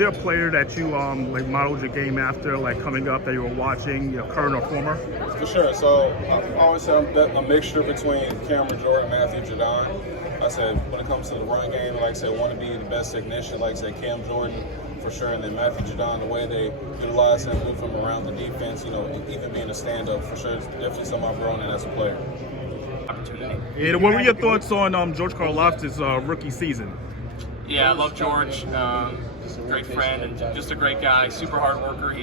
there a player that you like modeled your game after, like coming up that you were watching, current or former? For sure. So I always say I'm a mixture between Cameron Jordan and Matthew Judon. I said when it comes to the run game, like I said, want to be the best technician. Like I said, Cam Jordan for sure, and then Matthew Judon, the way they utilize him, move him around the defense, even being a stand-up for sure, is definitely something I've grown in as a player. And what were your thoughts on George Karlaftis' rookie season? Yeah, I love George. Great friend and just a great guy. Super hard worker. He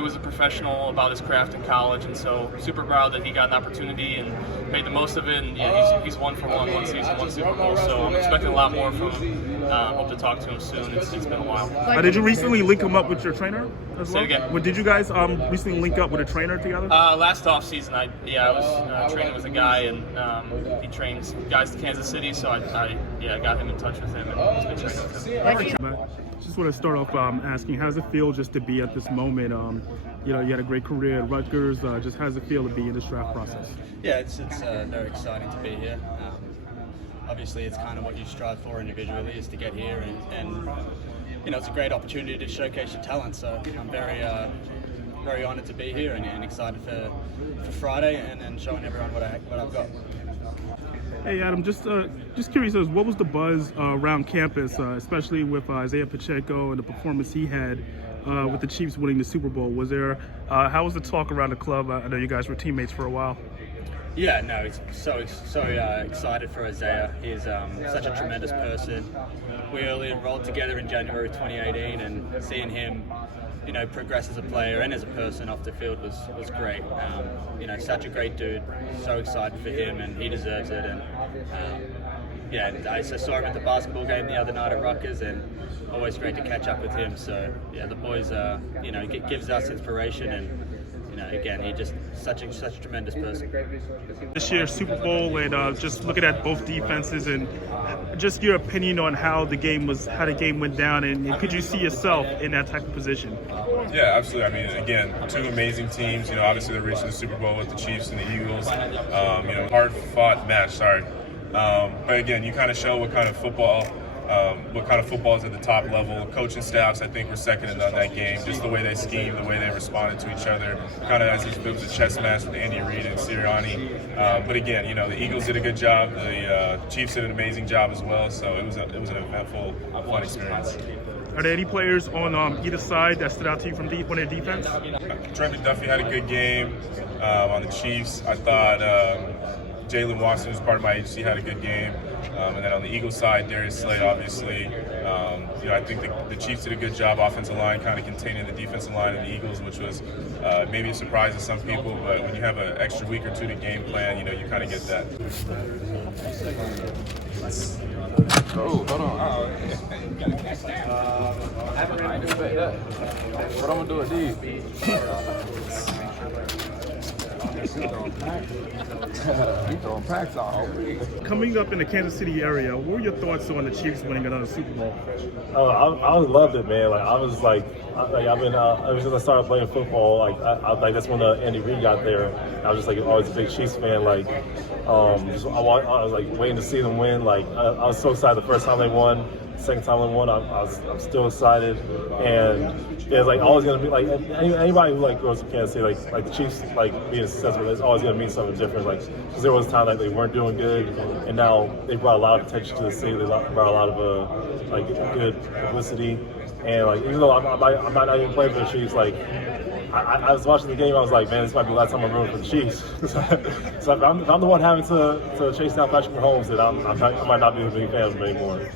was a professional about his craft in college, and so super proud that he got an opportunity and made the most of it. And yeah, he's 1 for 1 season, 1 Super Bowl. So I'm expecting a lot more from him. Hope to talk to him soon. It's been a while. Did you recently link him up with your trainer as well? Say it again. Did you guys recently link up with a trainer together? Last off season, I was training with a guy, and he trains guys in Kansas City. So I got him in touch with him, and he's been training with him. Just want to start off asking, how does it feel just to be at this moment? You had a great career at Rutgers. Just how does it feel to be in this draft process? Yeah, it's very exciting to be here. Obviously, it's kind of what you strive for individually is to get here, and it's a great opportunity to showcase your talent. So I'm very honoured to be here and excited for Friday and showing everyone what I've got. Hey Adam, just curious, what was the buzz around campus, especially with Isaiah Pacheco and the performance he had with the Chiefs winning the Super Bowl? How was the talk around the club? I know you guys were teammates for a while. Yeah, no, it's so excited for Isaiah. He's such a tremendous person. We early enrolled together in January 2018, and seeing him, progress as a player and as a person off the field was great. Such a great dude. So excited for him, and he deserves it. And I saw him at the basketball game the other night at Rutgers, and always great to catch up with him. So yeah, the boys, gives us inspiration, and again, he's just such a tremendous person. This year's Super Bowl, and just looking at both defenses, and just your opinion on how the game went down, and could you see yourself in that type of position? Yeah, absolutely. I mean, again, two amazing teams. Obviously they're reaching the Super Bowl with the Chiefs and the Eagles. Hard-fought match. Sorry, but again, you kind of show what kind of football is at the top level. Coaching staffs, I think, were second in that game. Just the way they schemed, the way they responded to each other, kind of as if it was a chess match with Andy Reid and Sirianni. But again, the Eagles did a good job. The Chiefs did an amazing job as well. So it was an eventful, fun experience. Are there any players on either side that stood out to you from on their defense? Trent McDuffie had a good game on the Chiefs. I thought Jalen Watson, who's part of my agency, had a good game. And then on the Eagles side, Darius Slay, obviously. I think the Chiefs did a good job offensive line, kind of containing the defensive line of the Eagles, which was maybe a surprise to some people. But when you have an extra week or two to game plan, you kind of get that. Oh, hold on. I didn't expect that. What I'm going to do with these? We throwing packs all week. Coming up in the Kansas City area, what were your thoughts on the Chiefs winning another Super Bowl? I loved it, man. I've been ever since I started playing football. That's when Andy Reid got there. I was just always a big Chiefs fan. I was waiting to see them win. I was so excited the first time they won. Second time they won, I'm still excited, and it's always gonna be anybody who grows up in Kansas City, the Chiefs being successful, it's always gonna mean something different. Because there was a time they weren't doing good, and now they brought a lot of attention to the city. They brought a lot of good publicity, and even though I'm not even playing for the Chiefs, I was watching the game. I was like, man, this might be the last time I'm rooting for the Chiefs. So if I'm the one having to chase down Patrick Mahomes, then I might not be a big fan of him anymore.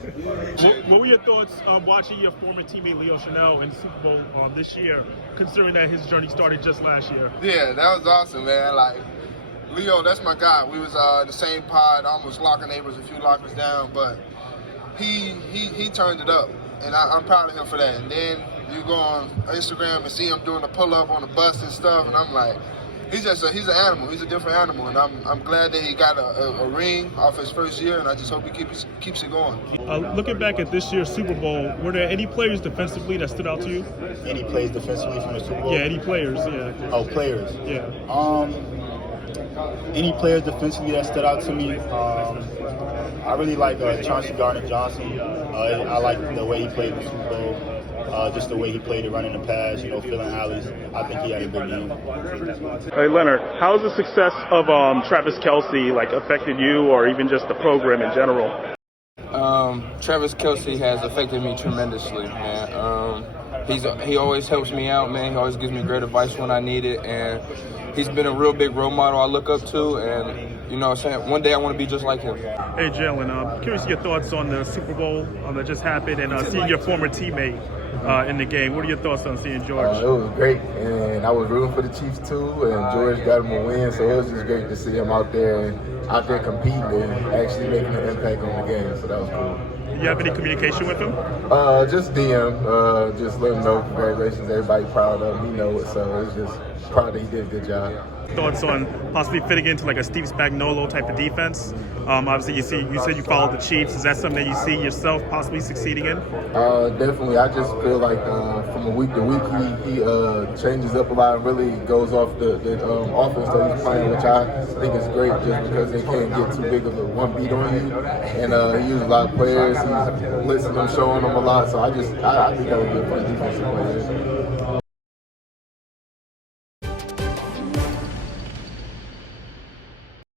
What were your thoughts watching your former teammate Leo Chanel in the Super Bowl this year, considering that his journey started just last year? Yeah, that was awesome, man. Leo, that's my guy. We was in the same pod, almost locker neighbors, a few lockers down, but he turned it up, and I'm proud of him for that. And then you go on Instagram and see him doing a pull-up on the bus and stuff, and I'm like, he's an animal. He's a different animal, and I'm glad that he got a ring off his first year, and I just hope he keeps it going. Looking back at this year's Super Bowl, were there any players defensively that stood out to you? Any plays defensively from the Super Bowl? Yeah, any players, yeah. Oh, players. Yeah. Any players defensively that stood out to me, I really like Chauncey Gardner-Johnson. I like the way he played in the Super Bowl. Just the way he played it, running the pass, filling alleys. I think he had a good game. Hey, Leonard, how has the success of Travis Kelce affected you, or even just the program in general? Travis Kelce has affected me tremendously, man. He always helps me out, man. He always gives me great advice when I need it, and he's been a real big role model I look up to, and one day I want to be just like him. Hey, Jalen, curious your thoughts on the Super Bowl that just happened, and seeing your former teammate in the game. What are your thoughts on seeing George? It was great, and I was rooting for the Chiefs too, and George got him a win, so it was just great to see him out there competing and actually making an impact on the game, so that was cool. Do you have any communication with him? Just DM, just let him know congratulations, everybody proud of him, he knows it, so it's just proud that he did a good job. Thoughts on possibly fitting into a Steve Spagnuolo type of defense? Obviously, you said you followed the Chiefs. Is that something that you see yourself possibly succeeding in? Definitely. I just feel like from week to week, he changes up a lot and really goes off the offense that he's playing, which I think is great just because they can't get too big of a one beat on you. And he uses a lot of players. He's blitzing them, showing them a lot. So I think that would be a fun defensive player.